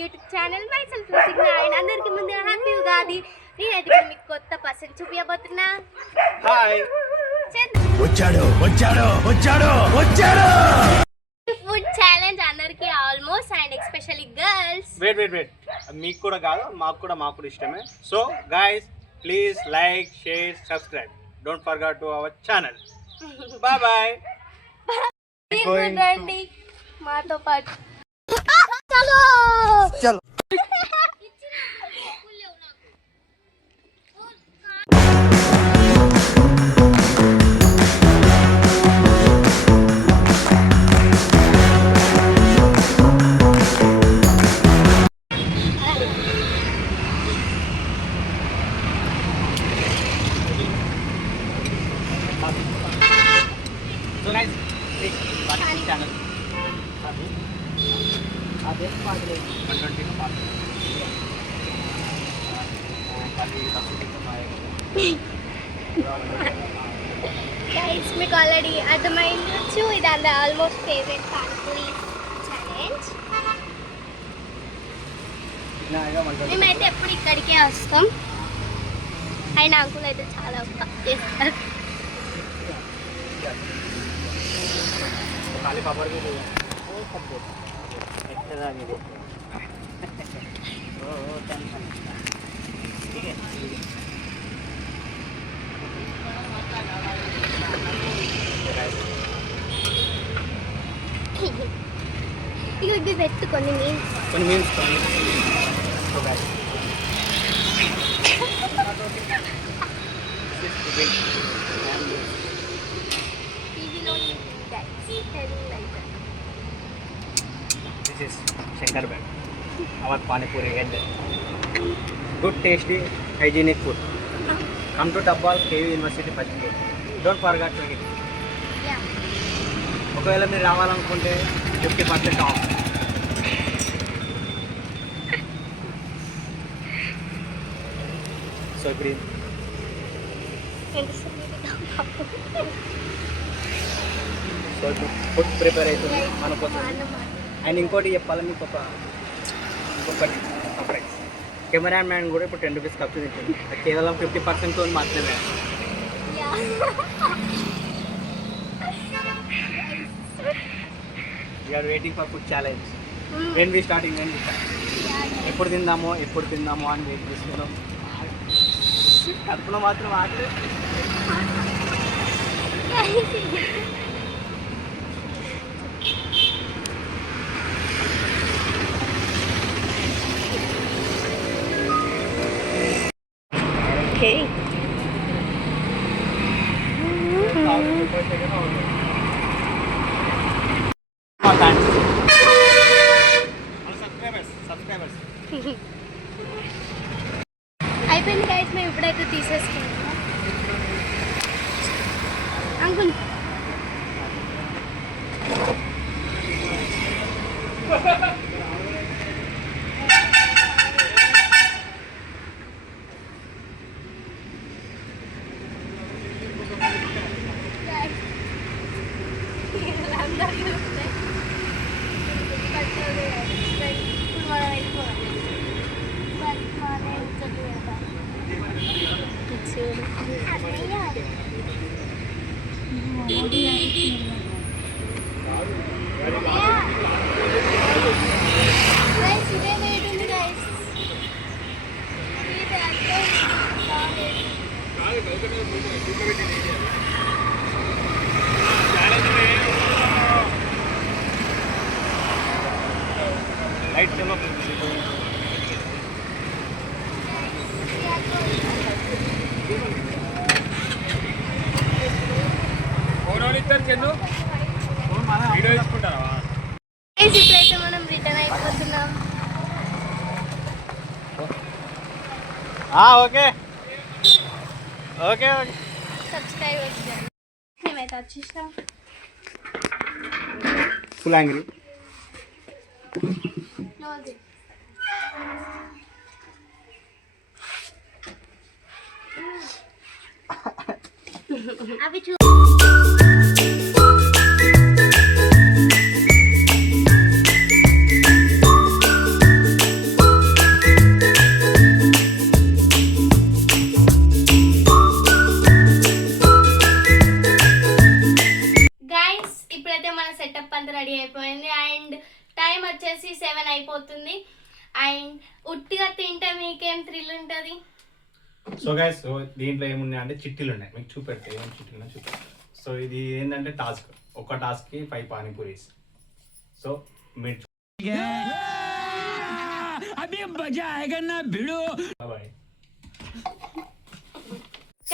YouTube channel myself Cigna and అందరికి ముందు happy Ugadi. నేనైతే మీకు కొత్త పర్సన్ చూపించబోతున్నా. హాయ్ వచ్చాడు వచ్చాడు వచ్చాడు వచ్చాడు ఫుడ్ ఛాలెంజ్ అందరికి almost and especially girls. Wait మీకు కూడా కాదు మాకు కూడా ఇష్టమే. So guys please like share subscribe don't forget to our channel. Bye bye. రండి మాతో పాటు. చలో చలో So guys, watch this channel. అదే 120 పార్ట్. గైస్ మీకు ఆల్రెడీ అర్థమైందొచ్చు, ఇది ఆల్మోస్ట్ ఫేవరెట్ పానీపూరి ఛాలెంజ్. మేమైతే ఎప్పుడు ఇక్కడికే వస్తాం అండ్ అంకుల్ అయితే చాలా చేస్తారు. खाली पापड़ भी एक्स्ट्रा नहीं दे ओ टेंशन ठीक है. ఇది పెట్టు కొన్ని means so guys this is Shankar Bag, our Pani Puri head. Good, tasty, hygienic food. Come to Tabbal, KU University, Pachipur. Don't forget to eat. ఒకవేళ మీరు రావాలనుకుంటే 50% of. So green so food prepare అవుతుంది మన కోసం. And ఇంకోటి చెప్పాలి మీకు ఇంకొకటి సర్ప్రైజ్. కెమెరా మ్యాన్ కూడా ఇప్పుడు 10 రూపీస్ ఖర్చు తింటుంది. కేవలం 50% మాత్రమే. We are waiting for food challenge. When we starting ఎప్పుడు తిందామో అని వెయిట్ చేస్తున్నాం. కడుపులో మాత్రం ఆకలి. Okay. సబ్స్క్రైబర్స్ అయిపోయింది గైస్, మేము ఇప్పుడైతే తీసేసుకుంటాం. అంకుల్ लाइट चमक ఇప్పుడైతే మనం రిటర్న్ అయిపోతున్నాం. ఓకే ఓకే సబ్స్క్రైబర్స్ మేమైతే వచ్చేసాం. Full angry. అవి టైం వచ్చేసి 7 అయిపోతుంది. అండ్ ఉట్టిగా తింటే మీకేం థ్రిల్ ఉంటుంది? సో గైస్ దీంట్లో ఏమున్నాయి అంటే చిట్టీలు ఉన్నాయి, మీకు చూపెడితే ఏం చిట్టీలు చూపెడతాను. సో ఇది ఏంటంటే టాస్క్, ఒక టాస్క్కి 5 పానీపూరీస్. సో మీరు బాయ్.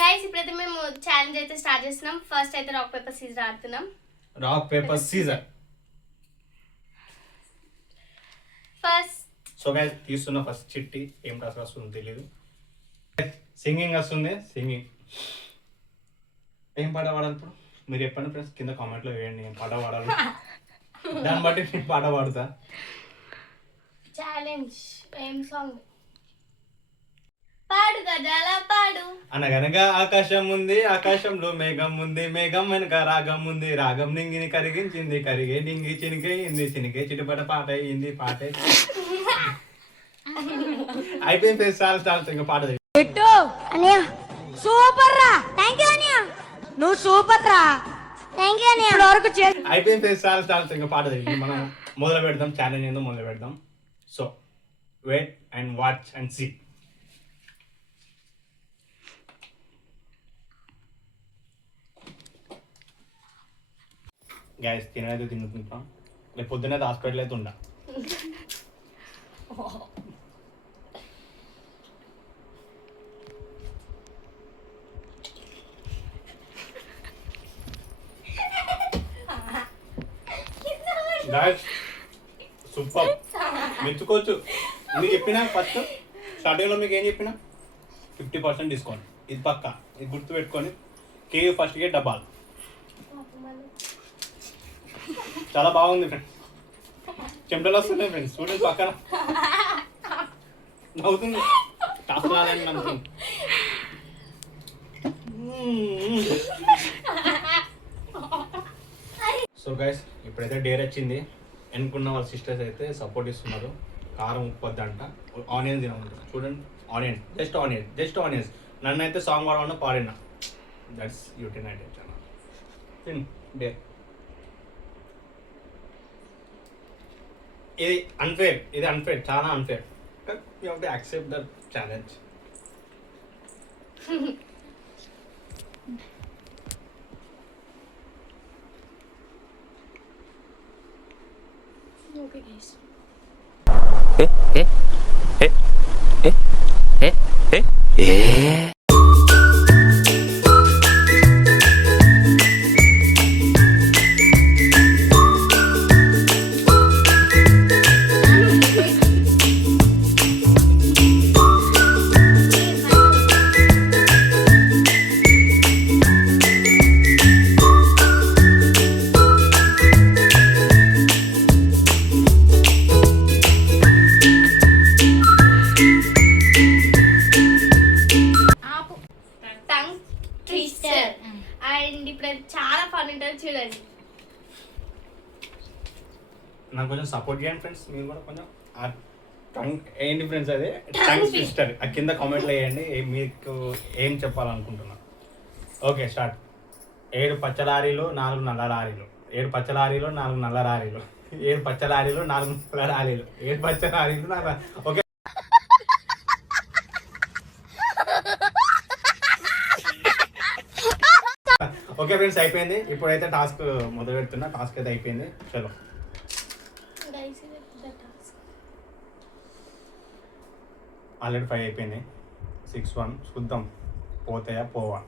గైస్ ఇప్పుడైతే మేము ఛాలెంజ్ అయితే స్టార్ట్ చేస్తున్నాం. ఫస్ట్ అయితే రాక్ పేపర్ సీజర్ ఆడుతున్నాం. Rock paper scissor. First so guys తీస్తున్న ఫస్ట్ చిట్టి, ఏం టాస్క్ వస్తుందో తెలియదు. సింగింగ్ వస్తుంది, సింగింగ్. ఏం పాట పాడాలి ఇప్పుడు మీరు చెప్పండి ఫ్రెండ్స్, కింద కామెంట్లో వేయండి ఏం పాట పాడాలి. దాన్ని బట్టి నేను పాట పాడుతా. ఛాలెంజ్ ఏం సాంగ్? పాడు గజాల పాడు. అనగనగా ఆకాశం ఉంది, ఆకాశంలో మేఘం ఉంది, మేఘం వెనుక రాగం ఉంది, రాగం నింగిని కరిగించింది, కరిగే నింగి చినికే ఇంది, చినికే చిటిపట పాట అయింది, పాట అయిపోయింది ఫ్రెండ్స్. చాలా ఇంకా పాట సూపర్ రా, థ్యాంక్ యూ అనియా, నువ్వు సూపర్ రా, థ్యాంక్ యూ అనియా. వరకు అయిపోయింది ఫ్రెండ్స్, చాలా ఇంకా పాట మనం మొదలు పెడదాం. ఛాలెంజ్ ఏందో మొదలు పెడదాం. So wait and watch and see. Guys తినైతే తింటున్నాం, రేపు పొద్దున్న హాస్పిటల్ అయితే ఉండా. గ్యాస్ సూపర్, మెచ్చుకోవచ్చు. మీకు చెప్పినా ఫస్ట్ స్టార్టింగ్లో మీకు ఏం చెప్పినా 50% డిస్కౌంట్, ఇది పక్క, ఇది గుర్తు పెట్టుకొని కేవ్ ఫస్ట్కే డబ్బాలు. చాలా బాగుంది ఫ్రెండ్స్, చెమటలు వస్తున్నాయి ఫ్రెండ్స్, చూడండి పక్కన నవ్వుతుంది. టాస్క్ రాదని నమ్ముతుంది. సో గైస్ ఇప్పుడైతే డేర్ వచ్చింది. ఎన్నుకున్న వాళ్ళ సిస్టర్స్ అయితే సపోర్ట్ ఇస్తున్నారు. కారం ఉప్పొద్దంట, ఆనియన్స్ తినమంటారు. చూడండి onion, just onion, just onions. నన్ను అయితే సాంగ్ పాడమన్నా పాడినా. దట్స్ యూటీ నైట్ తిన్ డేర్. ఇది అన్ఫేర్, ఇది అన్ఫేర్, చాలా unfair. But you have to accept that challenge. Okay guys. Tongue twister. And ఇప్పుడైతే చాలా ఫన్ ఉంటుంది చూడండి. నాకు కొంచెం సపోర్ట్ చేయండి ఫ్రెండ్స్, మీరు కూడా కొంచెం. ఏంటి ఫ్రెండ్స్ అదే టంగ్ ట్విస్టర్, ఆ కింద కామెంట్లో వేయండి మీకు ఏం చెప్పాలనుకుంటున్నా. Okay start. 7 పచ్చ లారీలు 4 నల్ల లారీలు, 7 పచ్చ లారీలు 4 నల్ల లారీలు, 7 పచ్చ లారీలు 4 నల్ల లారీలు, 7 పచ్చ లారీలు 4. ఓకే ఓకే ఫ్రెండ్స్ అయిపోయింది. ఇప్పుడైతే టాస్క్ మొదలు పెడుతున్నా. టాస్క్ అయితే అయిపోయింది. చలో ఆల్రెడీ 5 అయిపోయింది. 6 1 చూద్దాం పోతాయా పోవా.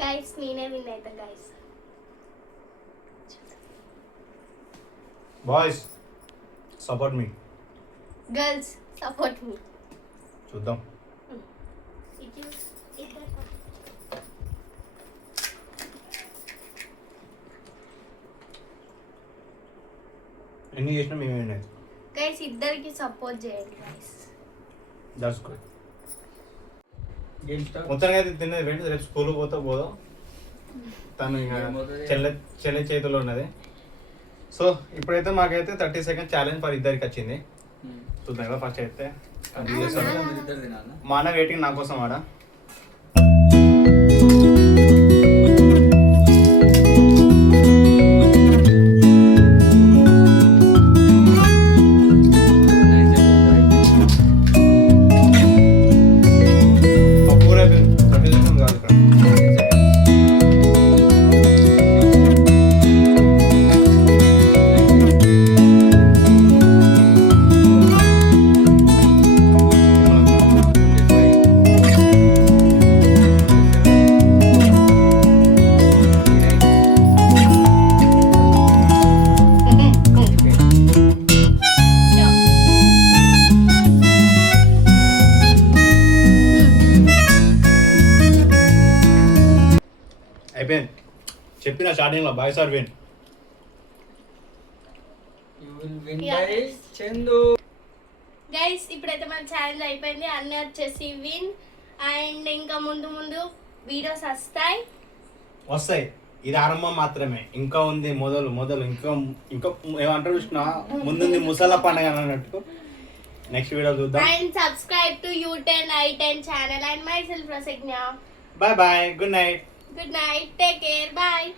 గైస్ నేనే విన్ అవుతా గైస్. బాయ్స్ సపోర్ట్ మీ, గర్ల్స్ సపోర్ట్ మీ. చూద్దాం. ఎన్ని చేసినా మేమే విన్ అవుతాం. గైస్ ఇద్దరికి సపోర్ట్ చేయండి గైస్. That's good. మొత్తానికి అయితే తిన్నది ఫ్రెండ్స్. రేపు స్కూల్కి పోదో తను ఇంకా చెల్లె చేతిలో ఉన్నది. సో ఇప్పుడైతే మాకైతే 30 సెకండ్ ఛాలెంజ్ ఫర్ ఇద్దరికి వచ్చింది. చూద్దాం కదా ఫస్ట్ అయితే. మా అన్న వెయిటింగ్ నా కోసం ఆడ. అయిపోయింది. చెప్పిన స్టార్టింగ్లో bye sir win. You will win Yeah. by Chandu. Guys ఇప్పుడైతే మన ఛాలెంజ్ అయిపోయింది. అన్నీ వచ్చేసి విన్. అండ్ ఇంకా ముందు ముందు వీడియోస్ వస్తాయి. ఇది ఆరంభం మాత్రమే, ఇంకా ఉంది మొదలు మొదలు ఇంకా ఇంకా ఏమంటారు చూసిన ముందుంది ముసల పండుగ అన్నట్టు. నెక్స్ట్ వీడియో చూద్దాం. And subscribe to U10 I10 channel and myself Prasajna. Bye bye, good night. Good night, take care, bye.